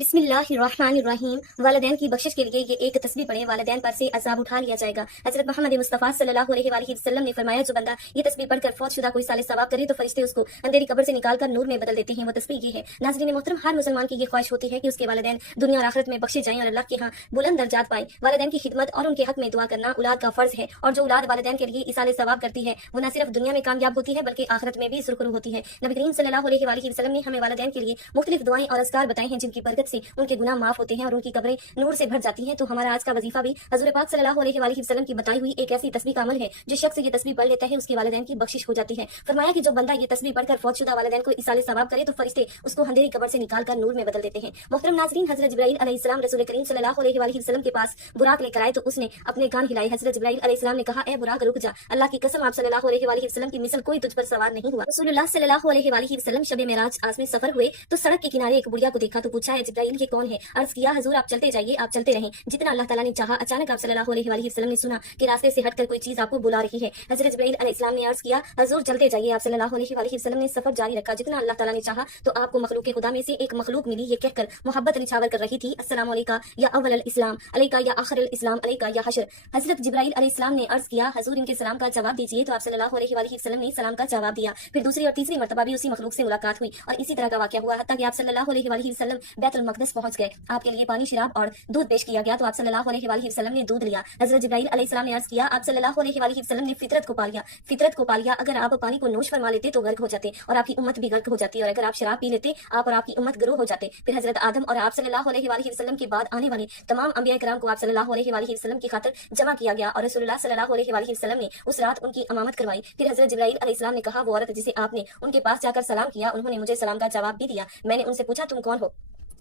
बिस्मिल्लाहिर्रहमानिर्रहीम। वालिदैन की बख्शिश के लिए ये एक तस्बीह पढ़ें, वालिदैन पर से अज़ाब उठा लिया जाएगा। हज़रत मोहम्मद मुस्तफ़ा सल्लल्लाहु अलैहि वसल्लम ने फरमाया, जो बंदा ये तस्बीह पढ़कर फौत शुदा कोई साले सवाब करे तो फरिश्ते उसको अंधेरी कब्र से निकाल कर नूर में बदल देते हैं। वो तस्बीह ये है। नाज़रीन मोहतरम, हर मुसलमान की ये ख्वाहिश होती है कि उसके वालिदैन दुनिया और आखिरत में बख्शे जाएं और अल्लाह के यहाँ बुलंद दर्जात पाएं। वालिदैन की खिदमत और उनके हक में दुआ करना औलाद का फर्ज है, और जो औलाद वालिदैन के लिए इसाले सवाब करती है वो न सिर्फ दुनिया में कामयाब होती है बल्कि आखिरत में भी सुरखरू होती है। नबी करीम सल्लल्लाहु अलैहि वसल्लम ने हमें वालिदैन के लिए मुख्तलिफ दुआएं और अस्कार बताए हैं, जिनकी बरकत से उनके गुनाह माफ होते हैं और उनकी कब्रें नूर से भर जाती हैं। तो हमारा आज का वजीफा भी हुज़ूर पाक सल्लल्लाहु अलैहि वसल्लम की बताई हुई एक ऐसी तस्बीह का अमल है। जो शख्स ये तस्बीह पढ़ लेता है उसके वालिदैन की बख्शिश हो जाती है। फरमाया कि जो बंदा ये तस्बीह पढ़कर फौतशुदा वालिदैन को इसाले सवाब करे तो फरिश्ते उसको अंधेरी कब्र से निकाल कर नूर में बदल देते हैं। मोहतरम नाज़रीन, हज़रत जिब्राइल अलैहिस्सलाम रसूल करीम सल्लल्लाहु अलैहि वसल्लम के पास बुराक लेकर आए तो उसने अपने कान हिलाए। हज़रत जिब्राइल अलैहिस्सलाम ने कहा, ए बुराक रुक जा, अल्लाह की कसम आप सल्लल्लाहु अलैहि वसल्लम की मिसल कोई तुझ पर सवार नहीं हुआ। रसूलुल्लाह सल्लल्लाहु अलैहि वसल्लम शब मेराज आज में सफर हुए तो सड़क के किनारे एक बुढ़िया को देखा तो पूछा, है जिब्राइल ये कौन है? अर्ज किया, हुजूर आप चलते जाइए, आप चलते रहें। जितना अल्लाह ताला ने चाहा, अचानक आप सल्लल्लाहु अलैहि वसल्लम ने सुना कि रास्ते से हटकर कोई चीज आपको बुला रही है। हज़रत जिब्राइल अलैहिस्सलाम ने अर्ज किया, हुजूर चलते जाइए। आप सल्लल्लाहु अलैहि वसल्लम ने सफर जारी रखा। जितना अल्लाह ताला ने चाहा तो आपको मखलूक खुदा में से एक मखलूक मिली, ये कहकर मोहब्बत निछावर कर रही थी, अस्सलामु अलैका या अव्वल इस्लाम, अलैका या आखिर इस्लाम, अलैका या हशर। हज़रत जिब्राइल अलैहिस्सलाम ने अर्ज किया, हुजूर इनके सलाम का जवाब दीजिए। तो आप सल्लल्लाहु अलैहि वसल्लम ने सलाम का जवाब दिया। फिर दूसरी और तीसरी मर्तबा भी उसी मखलूक से मुलाकात हुई और इसी तरह का वाक़या हुआ, हत्ता कि आप सल्लल्लाहु अलैहि वसल्लम बैतुल मक़दिस पहुंच गए। आपके लिए पानी, शराब और दूध पेश किया गया तो आप सल्लल्लाहु अलैहि वसल्लम ने दूध लिया। हज़रत जिब्राइल अलैहिस्सलाम ने अर्ज किया, आप सल्लल्लाहु अलैहि वसल्लम ने फितरत को पा लिया, फितरत को पा लिया। अगर आप पानी को नोश फरमा लेते तो गर्क हो जाते और आपकी उम्मत भी गर्क हो जाती, और अगर आप शराब पी लेते आप और आपकी उम्मत गरूह हो जाते। फिर हज़रत आदम और आप सल्लल्लाहु अलैहि वसल्लम के बाद आने वाले तमाम अंबिया किराम को आप सल्लल्लाहु अलैहि वसल्लम की खातिर जमा किया गया और रसूलुल्लाह सल्लल्लाहु अलैहि वसल्लम ने उस रात उनकी इमामत करवाई। फिर हज़रत जिब्राइल अलैहिस्सलाम ने कहा, वो औरत जिसे आपने उनके पास जाकर सलाम किया उन्होंने मुझे सलाम का जवाब भी दिया। मैंने उनसे पूछा, तुम कौन हो?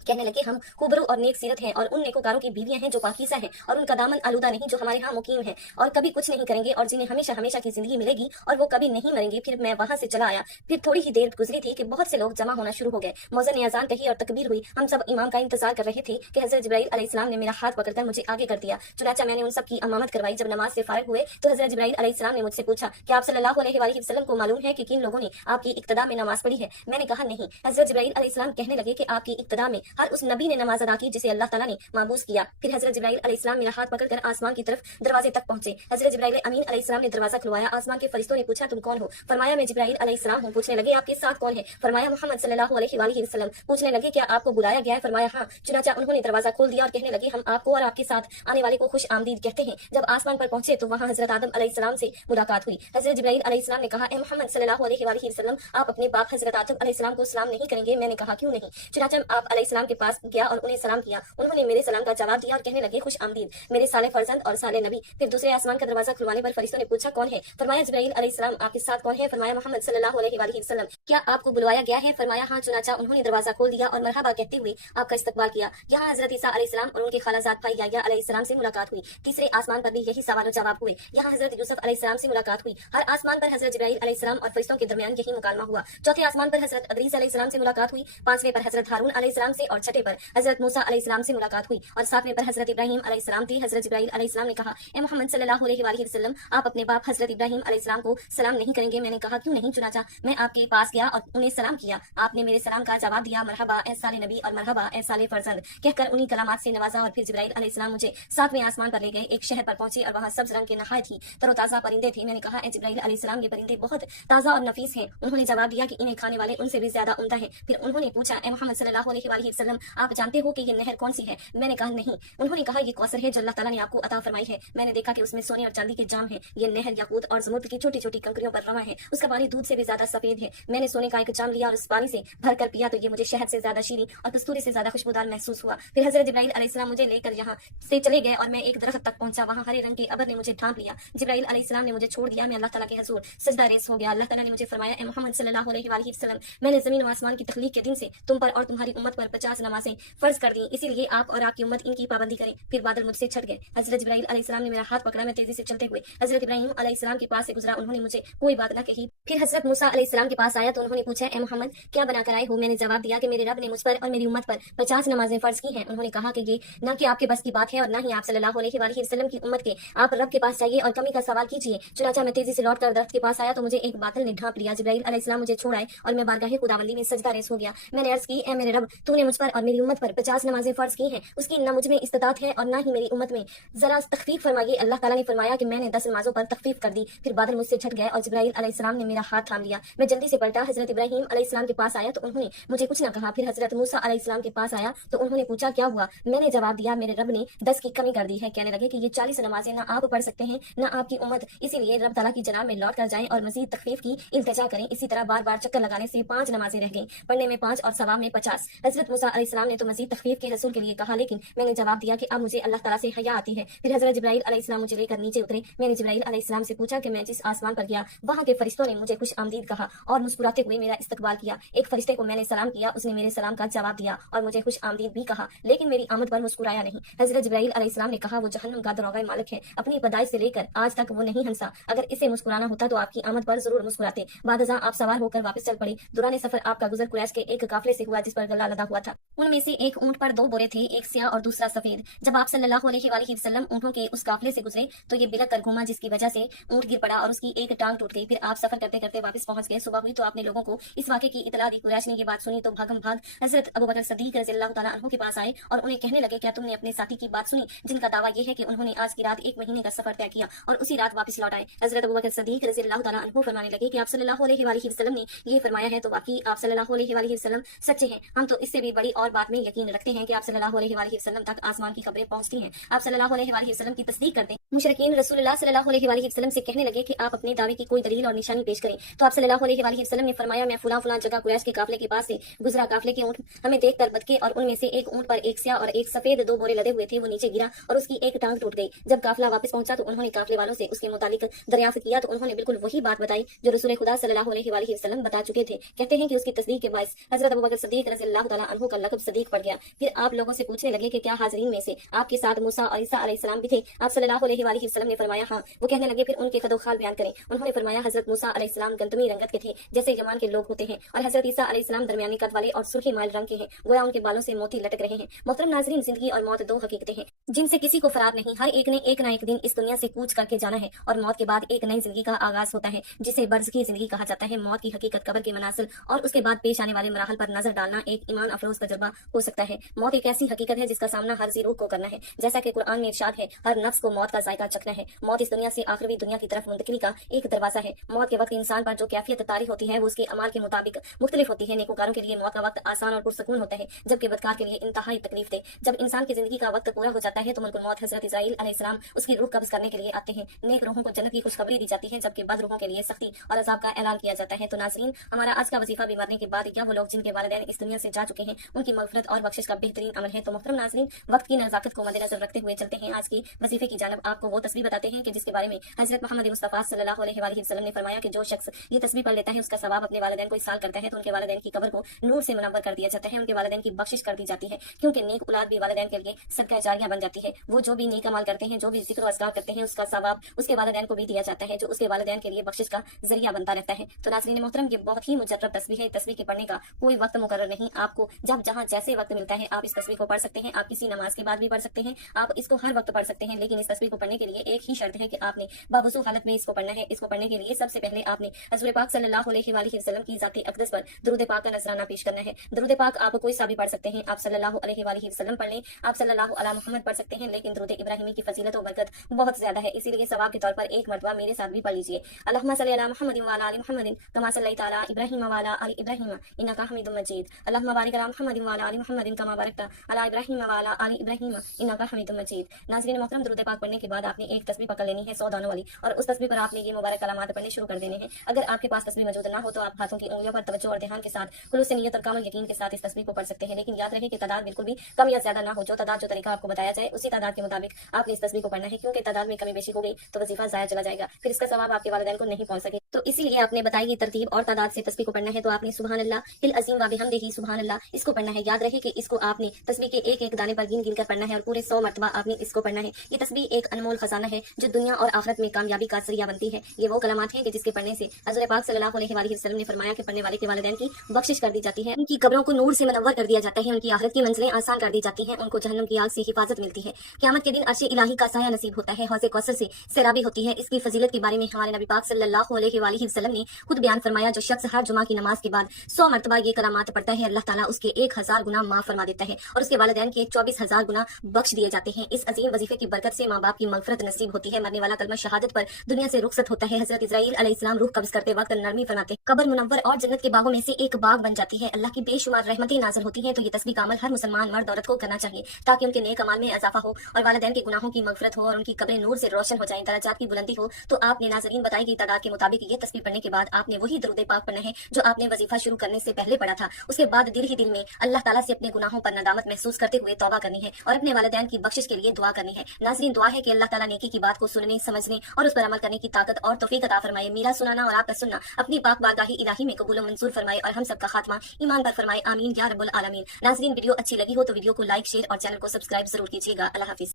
कहने लगे, हम कुबरू और नेक सीरत हैं और उन नेकोकारों की बीवियां हैं जो पाकीज़ा हैं और उनका दामन आलूदा नहीं, जो हमारे यहाँ मुकीम है और कभी कुछ नहीं करेंगे और जिन्हें हमेशा हमेशा की जिंदगी मिलेगी और वो कभी नहीं मरेंगे। फिर मैं वहां से चला आया। फिर थोड़ी ही देर गुजरी थी कि बहुत से लोग जमा होना शुरू हो गए। मौज़न ने अजान कही और तकबीर हुई। हम सब इमाम का इंतजार कर रहे थे कि हज़रत जिब्राइल अलैहिस्सलाम ने मेरा हाथ पकड़कर मुझे आगे कर दिया। चुनाचा मैंने उन सब की इमामत करवाई। जब नमाज से फारिग हुए तो हज़रत जिब्राइल अलैहिस्सलाम ने मुझसे पूछा कि आप सल्लल्लाहु अलैहि वसल्लम को मालूम है कि किन लोगों ने आपकी इक्तदा में नमाज पढ़ी है? मैंने कहा, नहीं। हज़रत जिब्राइल अलैहिस्सलाम कहने लगे कि आपकी इक्तदा में हर उस नबी ने नमाज अदा की जिसे अल्लाह ताला ने माबूस किया। फिर हज़रत जिब्राइल अलैहिस्सलाम मेरा हाथ पकड़कर आसमान की तरफ दरवाजे तक पहुंचे। हज़रत जिब्राइल अमीन अलैहिस्सलाम ने दरवाजा खुलवाया। आसमान के फरिश्तों ने पूछा, तुम कौन हो? फरमाया, मैं जिब्राइल अलैहिस्सलाम हूं। पूछने लगे, आपके साथ कौन है? फरमाया, मोहम्मद सल्लल्लाहु अलैहि वसल्लम। पूछने लगे, क्या आपको बुलाया गया है? फरमाया, हाँ। चुनाचा उन्होंने दरवाजा खोल दिया और कहने लगे, हम आपको और आपके साथ आने वाले को खुश आमदीद कहते हैं। जब आसमान पर पहुंचे तो वहां हज़रत आदम अलैहिस्सलाम से मुलाकात हुई। हज़रत जिब्राइल अलैहिस्सलाम ने कहा, ए मोहम्मद सल्लल्लाहु अलैहि वसल्लम, आप अपने बाप हज़रत आदम अलैहिस्सलाम को सलाम नहीं करेंगे? मैंने कहा, क्यों नहीं? चुनाचा आप अलैहिस्सलाम के पास गया और उन्हें सलाम किया। उन्होंने मेरे सलाम का जवाब दिया और कहने लगे, खुश आमदीद मेरे साले फर्जंद और साले नबी। फिर दूसरे आसमान का दरवाजा खुलवाने पर फरिश्तों ने पूछा, कौन है? फरमाया, जिब्राइल अलैहिस्सलाम। आपके साथ कौन है? फरमाया, मोहम्मद सल्लल्लाहु अलैहि वसल्लम। क्या आपको बुलवाया गया है? फरमाया, हाँ। चुनाचा उन्होंने दरवाजा खोल दिया और मरहबा कहते हुए आपका इस्तकबाल किया। यहाँ हज़रत ईसा अलैहिस्सलाम और उनके खालाजाद भाई याह्या अलैहिस्सलाम से मुलाकात हुई। तीसरे आसमान पर भी यही सवाल और जवाब हुए। यहाँ हज़रत यूसुफ अलैहिस्सलाम से मुलाकात हुई। हर आसमान पर हज़रत जिब्राइल अलैहिस्सलाम और फरिश्तों के दरमियान यही मुकालमा हुआ। चौथे आसमान पर हज़रत अदरीस अलैहिस्सलाम से मुलाकात हुई। पांचवें पर हज़रत हारून अलैहिस्सलाम से और छठे पर हज़रत मूसा अलैहिस्सलाम से मुलाकात हुई और सातवें पर हज़रत इब्राहीम अलैहिस्सलाम थी। हज़रत जिब्राइल अलैहिस्सलाम ने कहा, ए मोहम्मद सल्लल्लाहु अलैहि वसल्लम, आप अपने बाप हज़रत इब्राहीम अलैहिस्सलाम को सलाम नहीं करेंगे? मैंने कहा, क्यों नहीं? चुनाचा मैं आपके पास गया और उन्हें सलाम किया। आपने मेरे सलाम का जवाब दिया, मरहबा ए साले नबी और मरहबा ए साले फर्जंद कहकर उन्हीं कलामात से नवाजा। और फिर जिब्राइल अलैहिस्सलाम मुझे सातवें आसमान पर ले गए। एक शहर पर पहुंचे और वहां सब्ज रंग के नहायत ही तरोताजा परिंदे थे। मैंने कहा, ए जिब्राइल अलैहिस्सलाम, ये परिंदे बहुत ताजा और नफीस हैं। उन्होंने जवाब दिया कि इन्हें खाने वाले उनसे भी ज्यादा उम्दा है। फिर उन्होंने पूछा, ए मोहम्मद सल्लल्लाहु अलैहि वसल्लम, आप जानते हो कि ये नहर कौन सी है? मैंने कहा, नहीं। उन्होंने कहा, ये कौसर है जो अल्लाह ताला ने आपको अता फरमाई है। मैंने देखा कि उसमें सोने और चांदी के जाम हैं। ये नहर याकूत और ज़मुर्द की छोटी छोटी कंकरियों पर रवा है। उसका पानी दूध से भी ज्यादा सफेद है। मैंने सोने का एक जाम लिया और उस पानी से भर कर पिया तो ये मुझे शहद से ज्यादा शीरी और कस्तूरी से ज्यादा खुशबूदार महसूस हुआ। फिर हज़रत जिब्राइल अलैहिस्सलाम मुझे लेकर यहाँ से चले गए और मैं एक दरख्त तक पहुंचा। वहाँ हरे रंग के अबर ने मुझे ढांप लिया। जिब्राइल अलैहिस्सलाम ने मुझे छोड़ दिया। मैं अल्लाह ताला के हुजूर सजदा रेस हो गया। अल्लाह ताला ने मुझे फरमाया, ए मोहम्मद सल्लल्लाहु अलैहि वसल्लम, मैंने जमीन व आसमान की तख्लीक के दिन से तुम पर और तुम्हारी उम्मत पर 50 नमाजें फर्ज कर दी, इसीलिए आप और आपकी उम्मत इनकी पाबंदी करें। फिर बादल मुझसे छट गए। हज़रत जिब्राइल अलैहिस्सलाम ने मेरा हाथ पकड़ा। मैं तेजी से चलते हुए हज़रत इब्राहीम अलैहिस्सलाम के पास से गुजरा। उन्होंने मुझे कोई बात न कही। फिर हज़रत मूसा अलैहिस्सलाम के पास आया तो उन्होंने पूछा, ए मोहम्मद, क्या बना कर आए हो? मैंने जवाब दिया कि मेरे रब ने मुझ पर और मेरी उम्मत पर 50 नमाजें फर्ज की हैं। उन्होंने कहा कि ये न कि आपके बस की बात है और न ही आप सल्लल्लाहु अलैहि वसल्लम की उम्मत के। आप रब के पास जाइए और कमी का सवाल कीजिए। चुनाचा मैं तेजी से लौट कर दरख्त के पास आया तो मुझे एक बादल ने ढांप लिया। जिब्राइल अलैहिस्सलाम मुझे छोड़ आए और मैं बारगाह खुदावंदी में सजदा रेस हो गया। मैंने अर्ज की, ए मेरे रब, तूने मुझ پر اور میری امت پر 50 نمازیں فرض کی ہیں اس کی نہ مجھ میں استطاعت ہے اور نہ ہی میری امت میں، ذرا تخفیف فرمائیے۔ اللہ تعالیٰ نے فرمایا کہ میں نے 10 نمازوں پر تخفیف کر دی۔ پھر بادل مجھ سے چھٹ گئے اور جبرائیل علیہ السلام نے میرا ہاتھ تھام لیا، میں جلدی سے پلٹا، حضرت ابراہیم علیہ السلام کے پاس آیا تو انہوں نے مجھے کچھ نہ کہا۔ پھر حضرت موسیٰ علیہ السلام کے پاس آیا تو انہوں نے پوچھا کیا ہوا؟ میں نے جواب دیا میرے رب نے 10 کی کمی کر دی ہے۔ کہنے لگے کہ یہ 40 نمازیں نہ آپ پڑھ سکتے ہیں نہ آپ کی امت، اسی لیے رب تعالیٰ کی جناب میں لوٹ کر جائیں اور مزید تخفیف کی التجا کریں۔ اسی طرح بار بار چکر لگانے سے 5 نمازیں رہ گئیں، پڑھنے میں 5 اور ثواب میں 50۔ حضرت موسیٰ علیہ السلام نے تو مزید تخفیف کے رسول کے لیے کہا، لیکن میں نے جواب دیا کہ اب مجھے اللہ تعالیٰ سے حیا آتی ہے۔ پھر حضرت جبرائیل علیہ السلام مجھے لے کر نیچے اترے۔ میں نے جبرائیل علیہ السلام سے پوچھا کہ میں جس آسمان پر گیا وہاں کے فرشتوں نے مجھے خوش آمدید کہا اور مسکراتے ہوئے میرا استقبال کیا۔ ایک فرشتے کو میں نے سلام کیا، اس نے میرے سلام کا جواب دیا اور مجھے خوش آمدید بھی کہا، لیکن میری آمد پر مسکرایا نہیں۔ حضرت جبرائیل علیہ السلام نے کہا وہ جہنم کا دروغہ مالک ہے، اپنی پیدائش سے لے کر آج تک وہ نہیں ہنسا، اگر اسے مسکرانا ہوتا تو آپ کی آمد پر ضرور مسکراتے۔ بعد ازاں آپ سوار ہو کر واپس چل پڑے۔ دوران سفر آپ کا گزر قریش کے ایک قافلے سے ہوا جس پر غلہ لدا ہوا تھا، ان میں سے ایک اونٹ پر 2 بورے تھے، ایک سیاہ اور دوسرا سفید۔ جب آپ صلی اللہ علیہ وآلہ وسلم اونٹوں کے اس قافلے سے گزرے تو یہ بلک کر گھوما، جس کی وجہ سے اونٹ گر پڑا اور اس کی ایک ٹانگ ٹوٹ گئی۔ پھر آپ سفر کرتے کرتے واپس پہنچ گئے۔ صبح ہوئی تو آپ نے لوگوں کو اس واقعے کی اطلاع دی۔ قریش نے یہ بات سنی تو بھاگم بھاگ حضرت ابوبکر صدیق رضی اللہ تعالیٰ عنہ کے پاس آئے اور انہیں کہنے لگے کیا تم نے اپنے ساتھی کی بات سنی جن کا دعویٰ یہ ہے کہ انہوں نے آج کی رات 1 مہینے کا سفر طے کیا اور اسی رات واپس لوٹ آئے؟ حضرت ابوبکر صدیق رضی اللہ تعالیٰ عنہ فرمانے لگے کہ آپ صلی اللہ علیہ وآلہ وسلم نے یہ فرمایا ہے تو واقعی آپ صلی اللہ علیہ وآلہ وسلم سچے ہیں۔ ہم تو اس سے بھی بڑی اور بات میں یقین رکھتے ہیں کہ آپ صلی اللہ علیہ وآلہ وسلم تک آسمان کی خبریں پہنچتی ہیں، آپ صلی اللہ علیہ وآلہ وسلم کی تصدیق کرتے ہیں۔ مشرکین رسول اللہ صلی اللہ علیہ وآلہ وسلم سے کہنے لگے کہ آپ اپنے دعوے کی کوئی دلیل اور نشانی پیش کریں، تو آپ صلی اللہ علیہ وآلہ وسلم نے فرمایا میں فلاں فلاں جگہ قریش کے قافلے کے پاس سے گزرا، قافلے کے اونٹ ہمیں دیکھ کر بدکے اور ان میں سے ایک اونٹ پر ایک سیاہ اور ایک سفید 2 بورے لدے ہوئے تھے، وہ نیچے گرا اور اس کی ایک ٹانگ ٹوٹ گئی۔ جب قافلہ واپس پہنچا تو انہوں نے قافلے والوں سے اس کے متعلق دریافت کیا تو انہوں نے بالکل وہی بات بتائی جو رسول خدا صلی اللہ علیہ وآلہ وسلم بتا چکے تھے۔ کہتے ہیں کہ اس کی تصدیق کے باعث حضرت ابوبکر صدیق رضی اللہ تعالیٰ عنہ کا لقب صدیق پڑ گیا۔ پھر آپ لوگوں سے پوچھنے لگے کہ کیا حاضرین میں سے آپ کے ساتھ موسیٰ اور عیسیٰ علیہ السلام بھی تھے؟ آپ صلی اللہ علیہ وآلہ وسلم نے فرمایا ہاں۔ وہ کہنے لگے پھر ان کے قد و خال بیان کریں۔ انہوں نے فرمایا حضرت موسیٰ علیہ السلام گندمی رنگت کے تھے جیسے یمان کے لوگ ہوتے ہیں، اور حضرت عیسیٰ علیہ السلام درمیانی قد والے اور سرخی مائل رنگ کے ہیں، گویا ان کے بالوں سے موتی لٹک رہے ہیں۔ محترم ناظرین، زندگی اور موت 2 حقیقتیں ہیں جن سے کسی کو فرار نہیں، ہر ایک نے ایک نہ ایک دن اس دنیا سے کوچ کر کے جانا ہے اور موت کے بعد ایک نئی زندگی کا آغاز ہوتا ہے جسے برزخی زندگی کہا جاتا ہے۔ موت کی حقیقت، قبر کے منازل اور اس کے بعد پیش آنے والے مراحل پر نظر ڈالنا ایک ایمان افروز تجربہ ہو سکتا ہے۔ موت ایک ایسی حقیقت ہے جس کا سامنا ہر ذی روح کو کرنا ہے، جیسا کہ قرآن میں ارشاد ہے ہر نفس کو موت کا ذائقہ چکھنا ہے۔ موت اس دنیا سے آخروی دنیا کی طرف منتقلی کا ایک دروازہ ہے۔ موت کے وقت انسان پر جو کیفیت طاری ہوتی ہے وہ اس کے اعمال کے مطابق مختلف ہوتی ہے۔ نیکوکاروں کے لیے موت کا وقت آسان اور پرسکون ہوتا ہے جبکہ بدکار کے لیے انتہائی تکلیف دہ۔ جب انسان کی زندگی کا وقت پورا ہو جاتا ہے تو ملک الموت حضرت اسرائیل علیہ السلام اس کی روح قبض کرنے کے لیے آتے ہیں۔ نیک روحوں کو جنت کی خوشخبری دی جاتی ہے جبکہ بد روحوں کے لیے سختی اور عذاب کا اعلان کیا جاتا ہے۔ تو ناظرین، ہمارا آج کا وظیفہ بھی مرنے کے بعد یا وہ لوگ جن کے والدین اس دنیا سے جا چکے ہیں ان کی مغفرت اور بخشش کا بہترین عمل ہے۔ تو محترم ناظرین، وقت کی نزاکت کو مد نظر رکھتے ہوئے چلتے ہیں آج کی وظیفے کی جانب۔ آپ کو وہ تسبیح بتاتے ہیں کہ جس کے بارے میں حضرت محمد مصطفیٰ صلی اللہ علیہ وآلہ وسلم نے فرمایا کہ جو شخص یہ تسبیح پڑھ لیتا ہے اس کا ثواب اپنے والدین کو اس سال کرتا ہے تو ان کے والدین کی قبر کو نور سے منور کر دیا جاتا ہے، ان کے والدین کی بخشش کر دی جاتی ہے، کیونکہ نیک اولاد بھی والدین کے لیے صدقہ جاریہ بن جاتی ہے۔ وہ جو بھی نیک عمل کرتے ہیں، جو بھی ذکر و اذکار کرتے ہیں، اس کا ثواب اس کے والدین کو بھی دیا جاتا ہے جو اس کے والدین کے لیے بخشش کا ذریعہ بنتا رہتا ہے۔ تو ناظرین محترم، یہ بہت ہی مجرب تسبیح ہے۔ تسبیح کے پڑھنے کا کوئی وقت مقرر نہیں، آپ کو جب جہاں جیسے وقت ملتا ہے آپ اس تسبیح کو پڑھ سکتے ہیں۔ آپ کسی نماز کے بعد بھی پڑھ سکتے ہیں، آپ اس کو ہر وقت پڑھ سکتے ہیں، لیکن اس تسبیح کو پڑھنے کے لیے ایک ہی شرط ہے کہ آپ نے باوضو حالت میں اس کو پڑھنا ہے۔ اس کو پڑھنے کے لیے سب سے پہلے آپ نے حضور پاک صلی اللہ علیہ وآلہ وسلم کی ذات اقدس پر درود پاک کا نذرانہ پیش کرنا ہے۔ درود پاک آپ کوئی سا بھی پڑھ سکتے ہیں، آپ صلی اللہ علیہ وآلہ وسلم پڑھ لیں، آپ صلی اللہ علی محمد پڑھ سکتے ہیں، لیکن درود ابراہیمی کی فضیلت و برکت بہت زیادہ ہے، اسی لیے ثواب کے طور پر ایک مرتبہ میرے ساتھ بھی پڑھ لیجیے۔ اللہم صلی علی محمد وعلی آل محمد کما صلیت علی ابراہیم وعلی آل ابراہیم انک حمید مجید۔ اللہم بارک علی محمد وعلی آل محمد کما بارکت علی ابراہیم وعلی آل ابراہیم انک حمید مجید۔ ناظرین محترم، درود پاک پڑھنے کے بعد آپ نے ایک تسبیح پکڑ لینی ہے 100 دانوں والی، اور اس تسبیح پر آپ نے یہ مبارک کلمات پڑھنے شروع کر دینے ہیں۔ اگر آپ کے پاس تسبیح موجود نہ ہو تو آپ ہاتھوں کی انگلیوں پر توجہ اور دھیان کے ساتھ خلوص نیت اور کامل یقین کے ساتھ اس تسبیح کو پڑھ سکتے ہیں، لیکن یاد رہے کہ تعداد بالکل بھی کم یا زیادہ نہ ہو۔ جو طریقہ آپ کو بتایا جائے اسی تعداد کے مطابق آپ نے اس تسبیح کو پڑھنا ہے، کیونکہ تعداد میں کمی بیشی ہو گئی تو وظیفہ ضائع چلا جائے گا، پھر اس کا ثواب آپ کے والدین کو نہیں پہنچ سکے۔ تو اسی لیے آپ نے بتائی گئی ترتیب اور تعداد سے تسبیح کو پڑھنا ہے۔ تو آپ نے سبحان اللہ العظیم و بحمدہ سبحان اللہ اس کو پڑھنا ہے۔ یاد رہے کہ اس کو آپ نے تسبیح کے ایک ایک دانے پر گن گن کر پڑھنا ہے اور پورے 100 مرتبہ آپ نے اس کو پڑھنا ہے۔ یہ تسبیح ایک انمول خزانہ ہے جو دنیا اور آخرت میں کامیابی کا ذریعہ بنتی ہے۔ یہ وہ کلمات ہیں کہ جس کے پڑھنے سے حضور پاک صلی اللہ علیہ وآلہ وسلم نے فرمایا کہ پڑھنے والے کے والدین کی بخشش کر دی جاتی ہے، ان کی قبروں کو نور سے منور کر دیا جاتا ہے، ان کی آخرت کی منزلیں آسان کر دی جاتی ہیں، ان کو جہنم کی آگ سے حفاظت ملتی ہے، قیامت کے دن عرش الہی کا سایہ نصیب ہوتا ہے، حوض کوثر سے سیرابی ہوتی ہے۔ اس کی فضیلت کے بارے میں ہمارے نبی پاک صلی اللہ علیہ وآلہ وسلم نے خود بیان فرمایا، جو شخص ہر جمعہ کی نماز کے بعد 100 مرتبہ یہ کلمات پڑھتا ہے اللہ تعالیٰ اس کے 1000 गुना माफ फरमा देता है और उसके वालिदैन के 24,000 गुना बख्श दिए जाते हैं। इस अजीम वजीफे की बरकत से माँ बाप की मगफरत नसीब होती है। मरने वाला कलमा शहादत पर दुनिया से रुखसत होता है। हजरत इस्राईल अलैहिस्सलाम रूह कब्ज करते वक्त नरमी फरमाते, कब्र मुनव्वर और जन्नत के बागों में से एक बाग बन जाती है। अल्लाह की बेशुमार रहमतें नाज़िल होती हैं। तो ये तस्बीह का अमल हर मुसलमान मर्द औरत को करना चाहिए ताकि उनके नेक अमाल में इजाफा हो और वालिदैन के गुनाहों की मगफरत हो और उनकी कब्रें नूर से रोशन हो जाएं, दरजात की बुलंदी हो। तो आपने नाज़रीन बताई गई तादाद के मुताबिक ये तस्बीह पढ़ने के बाद आपने वही दरूद पाक पढ़ना है जो आपने वजीफा शुरू करने से पहले पढ़ा था। उसके बाद दिल ही दिल में अल्लाह ताला से अपने गुनाहों पर नदामत महसूस करते हुए तौबा करनी है और अपने वालिदैन की बख्शिश के लिए दुआ करनी है। नाज़रीन दुआ है कि अल्लाह ताला नेकी की बात को सुनने, समझने और उस पर अमल करने की ताकत और तौफीक अता फरमाए। मेरा सुनाना और आपका सुनना अपनी पाक बारगाह इलाही में कबूल व मंजूर फरमाए और हम सबका खात्मा ईमान पर फरमाए। आमीन या रब्बुल आलमीन। नाज़रीन वीडियो अच्छी लगी हो तो वीडियो को लाइक, शेयर और चैनल को सब्सक्राइब जरूर कीजिएगा। अल्लाह हाफिज।